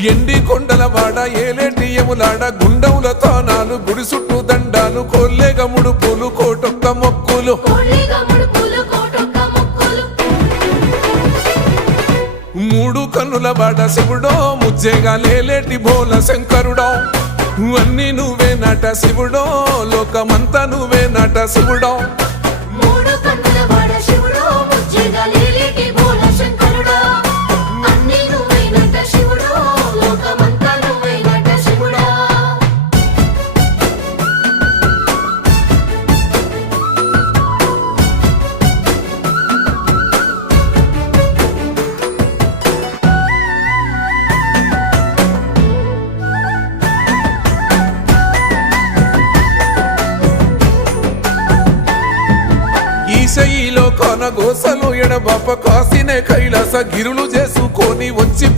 ఎండి కొండల వాడ ఏలేటి యములాడ గుండముల తానాలు గుడి చుట్టూ దండాలు కొల్లేగ ముడుపులు కోటొక్క మొక్కులు మూడు కన్నుల వాడ శివుడో ముజ్జేగా లేలేటి బోల శంకరుడో అన్ని నువ్వే నట శివుడో లోకమంతా నువ్వే నట శివుడో ఈశయిలో కొన గోసలు ఎడబాప కాసినే కైలాస గిరులు చేసుకొని వచ్చి